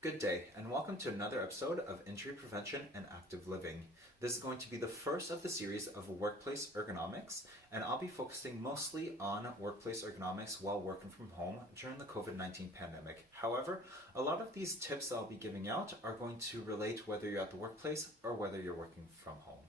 Good day, and welcome to another episode of Injury Prevention and Active Living. This is going to be the first of the series of workplace ergonomics, and I'll be focusing mostly on workplace ergonomics while working from home during the COVID-19 pandemic. However, a lot of these tips I'll be giving out are going to relate whether you're at the workplace or whether you're working from home.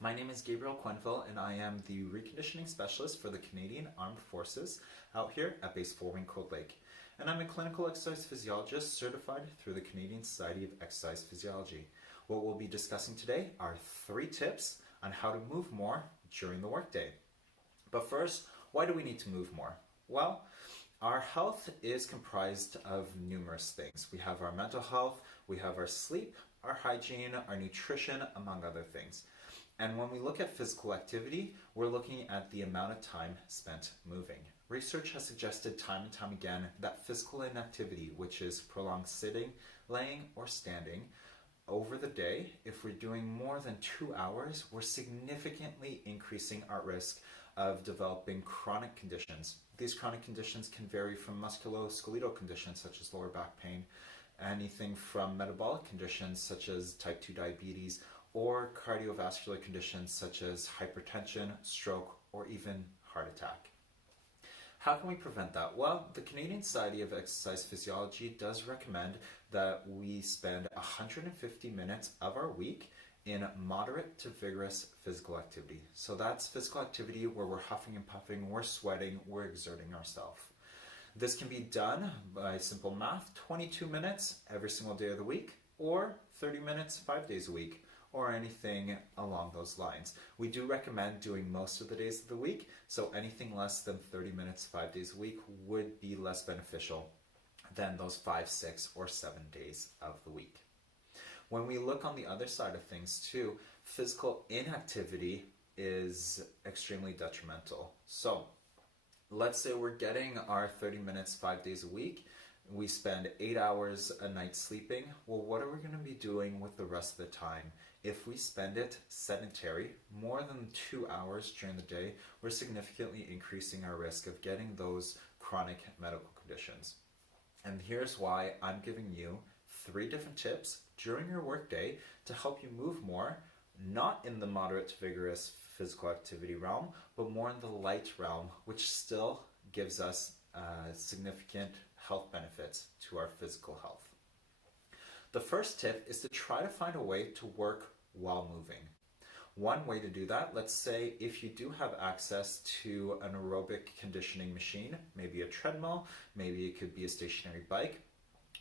My name is Gabriel Quenville, and I am the reconditioning specialist for the Canadian Armed Forces out here at Base 4 Wing Cold Lake. And I'm a clinical exercise physiologist certified through the Canadian Society of Exercise Physiology. What we'll be discussing today are 3 tips on how to move more during the workday. But first, why do we need to move more? Well, our health is comprised of numerous things. We have our mental health, we have our sleep, our hygiene, our nutrition, among other things. And when we look at physical activity, we're looking at the amount of time spent moving. Research has suggested time and time again that physical inactivity, which is prolonged sitting, laying, or standing, over the day, if we're doing more than 2 hours, we're significantly increasing our risk of developing chronic conditions. These chronic conditions can vary from musculoskeletal conditions such as lower back pain, anything from metabolic conditions such as type 2 diabetes, or cardiovascular conditions such as hypertension, stroke, or even heart attack. How can we prevent that? Well, the Canadian Society of Exercise Physiology does recommend that we spend 150 minutes of our week in moderate to vigorous physical activity. So that's physical activity where we're huffing and puffing, we're sweating, we're exerting ourselves. This can be done by simple math, 22 minutes every single day of the week, or 30 minutes 5 days a week, or anything along those lines. We do recommend doing most of the days of the week, so anything less than 30 minutes 5 days a week would be less beneficial than those 5, 6, or 7 days of the week. When we look on the other side of things too, physical inactivity is extremely detrimental. So let's say we're getting our 30 minutes 5 days a week. We spend 8 hours a night sleeping. Well, what are we going to be doing with the rest of the time? If we spend it sedentary, more than 2 hours during the day, we're significantly increasing our risk of getting those chronic medical conditions. And here's why I'm giving you 3 different tips during your workday to help you move more, not in the moderate to vigorous physical activity realm, but more in the light realm, which still gives us significant health benefits to our physical health. The first tip is to try to find a way to work while moving. One way to do that, let's say if you do have access to an aerobic conditioning machine, maybe a treadmill, maybe it could be a stationary bike,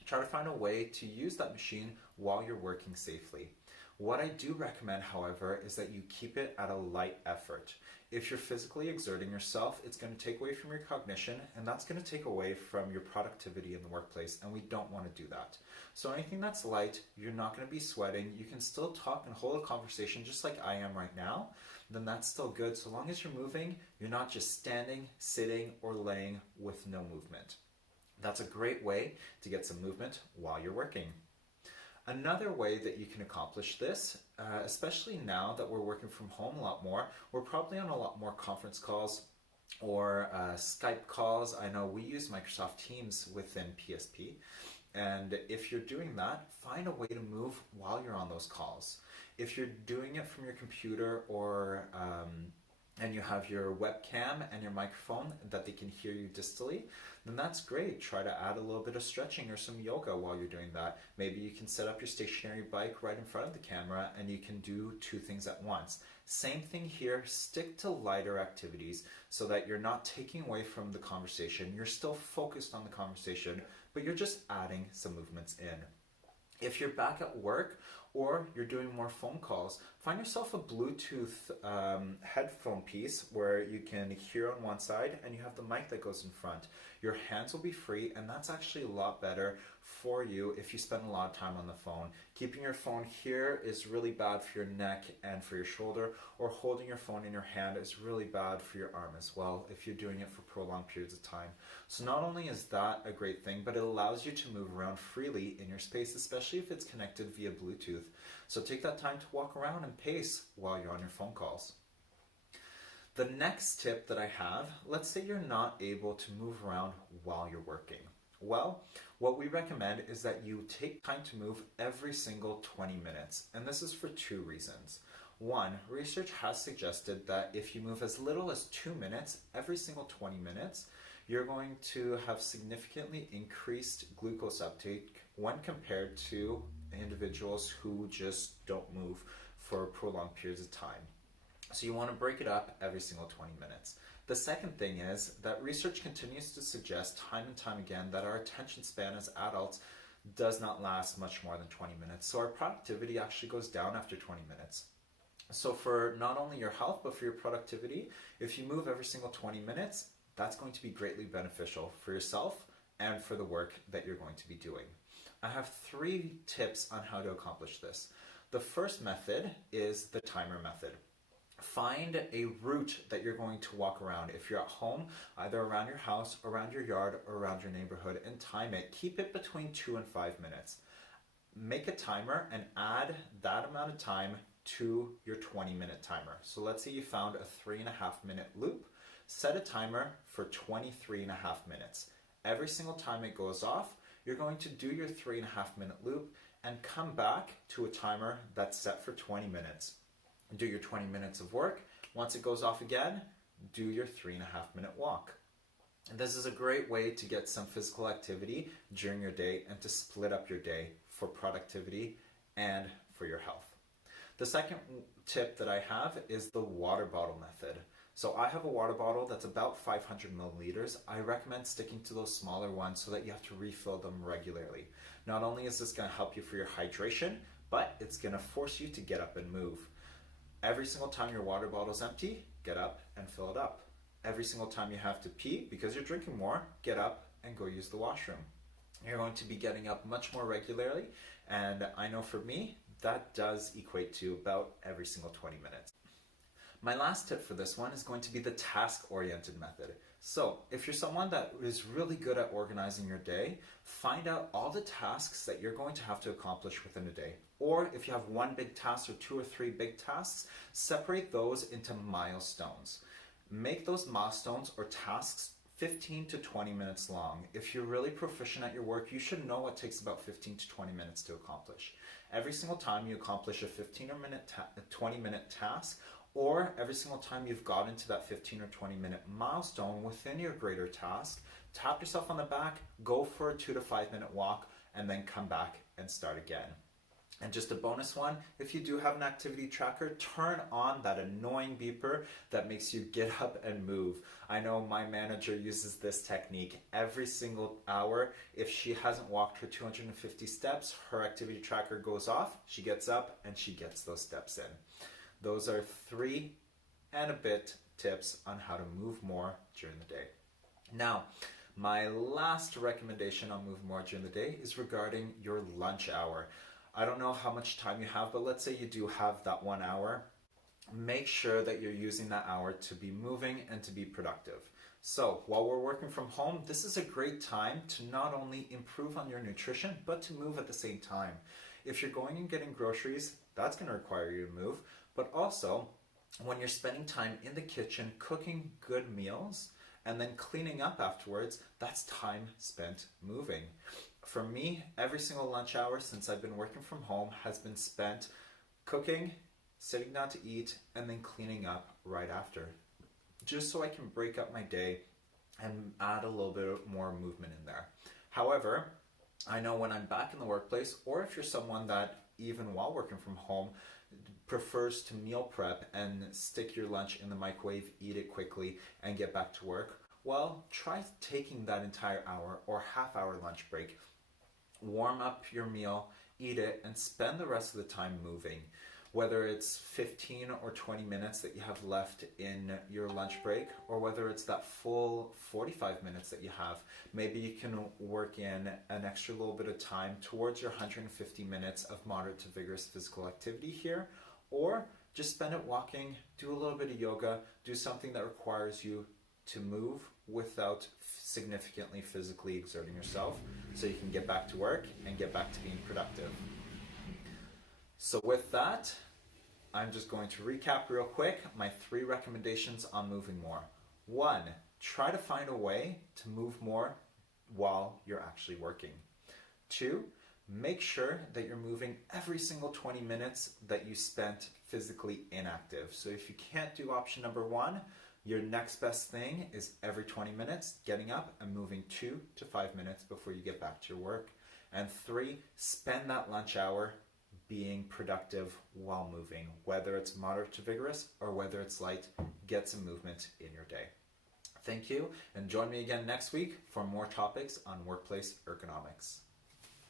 try to find a way to use that machine while you're working safely. What I do recommend, however, is that you keep it at a light effort. If you're physically exerting yourself, it's going to take away from your cognition, and that's going to take away from your productivity in the workplace, and we don't want to do that. So anything that's light, you're not going to be sweating, you can still talk and hold a conversation just like I am right now, then that's still good. So long as you're moving, you're not just standing, sitting, or laying with no movement. That's a great way to get some movement while you're working. Another way that you can accomplish this, especially now that we're working from home a lot more, we're probably on a lot more conference calls or Skype calls. I know we use Microsoft Teams within PSP. And if you're doing that, find a way to move while you're on those calls. If you're doing it from your computer or and you have your webcam and your microphone that they can hear you distally, then that's great. Try to add a little bit of stretching or some yoga while you're doing that. Maybe you can set up your stationary bike right in front of the camera and you can do 2 things at once. Same thing here, stick to lighter activities so that you're not taking away from the conversation. You're still focused on the conversation, but you're just adding some movements in. If you're back at work or you're doing more phone calls, find yourself a Bluetooth headphone piece where you can hear on one side and you have the mic that goes in front. Your hands will be free, and that's actually a lot better for you if you spend a lot of time on the phone. Keeping your phone here is really bad for your neck and for your shoulder, or holding your phone in your hand is really bad for your arm as well if you're doing it for prolonged periods of time. So not only is that a great thing, but it allows you to move around freely in your space, especially if it's connected via Bluetooth. So take that time to walk around and pace while you're on your phone calls. The next tip that I have, let's say you're not able to move around while you're working. Well, what we recommend is that you take time to move every single 20 minutes, and this is for two reasons. One, research has suggested that if you move as little as 2 minutes every single 20 minutes, you're going to have significantly increased glucose uptake when compared to individuals who just don't move for prolonged periods of time. So you want to break it up every single 20 minutes. The second thing is that research continues to suggest time and time again that our attention span as adults does not last much more than 20 minutes. So our productivity actually goes down after 20 minutes. So for not only your health, but for your productivity, if you move every single 20 minutes, that's going to be greatly beneficial for yourself and for the work that you're going to be doing. I have 3 tips on how to accomplish this. The first method is the timer method. Find a route that you're going to walk around. If you're at home, either around your house, around your yard, or around your neighborhood, and time it. Keep it between 2 and 5 minutes. Make a timer and add that amount of time to your 20-minute timer. So let's say you found a 3.5-minute loop. Set a timer for 23.5 minutes. Every single time it goes off, you're going to do your 3.5-minute loop and come back to a timer that's set for 20 minutes. Do your 20 minutes of work. Once it goes off again, do your 3.5-minute walk. And this is a great way to get some physical activity during your day and to split up your day for productivity and for your health. The second tip that I have is the water bottle method. So I have a water bottle that's about 500 milliliters. I recommend sticking to those smaller ones so that you have to refill them regularly. Not only is this going to help you for your hydration, but it's going to force you to get up and move. Every single time your water bottle's empty, get up and fill it up. Every single time you have to pee because you're drinking more, get up and go use the washroom. You're going to be getting up much more regularly, and I know for me, that does equate to about every single 20 minutes. My last tip for this one is going to be the task-oriented method. So if you're someone that is really good at organizing your day, find out all the tasks that you're going to have to accomplish within a day. Or if you have one big task or 2 or 3 big tasks, separate those into milestones. Make those milestones or tasks 15 to 20 minutes long. If you're really proficient at your work, you should know what takes about 15 to 20 minutes to accomplish. Every single time you accomplish a 20-minute task, or every single time you've gotten to that 15 or 20-minute milestone within your greater task, tap yourself on the back, go for a 2 to 5 minute walk, and then come back and start again. And just a bonus one, if you do have an activity tracker, turn on that annoying beeper that makes you get up and move. I know my manager uses this technique every single hour. If she hasn't walked her 250 steps, her activity tracker goes off, she gets up, and she gets those steps in. Those are 3 and a bit tips on how to move more during the day. Now, my last recommendation on move more during the day is regarding your lunch hour. I don't know how much time you have, but let's say you do have that 1 hour. Make sure that you're using that hour to be moving and to be productive. So while we're working from home, this is a great time to not only improve on your nutrition, but to move at the same time. If you're going and getting groceries, that's going to require you to move, but also when you're spending time in the kitchen cooking good meals and then cleaning up afterwards, that's time spent moving. For me, every single lunch hour since I've been working from home has been spent cooking, sitting down to eat, and then cleaning up right after, just so I can break up my day and add a little bit more movement in there. However, I know when I'm back in the workplace, or if you're someone that even while working from home prefers to meal prep and stick your lunch in the microwave, eat it quickly, and get back to work, well, try taking that entire hour or half-hour lunch break. Warm up your meal, eat it, and spend the rest of the time moving. Whether it's 15 or 20 minutes that you have left in your lunch break, or whether it's that full 45 minutes that you have, maybe you can work in an extra little bit of time towards your 150 minutes of moderate to vigorous physical activity here, or just spend it walking, do a little bit of yoga, do something that requires you to move without significantly physically exerting yourself so you can get back to work and get back to being productive. So with that, I'm just going to recap real quick my 3 recommendations on moving more. 1, try to find a way to move more while you're actually working. 2, make sure that you're moving every single 20 minutes that you spent physically inactive. So if you can't do option number 1, your next best thing is every 20 minutes getting up and moving 2 to 5 minutes before you get back to your work. And 3, spend that lunch hour being productive while moving, whether it's moderate to vigorous or whether it's light. Get some movement in your day. Thank you, and join me again next week for more topics on workplace ergonomics.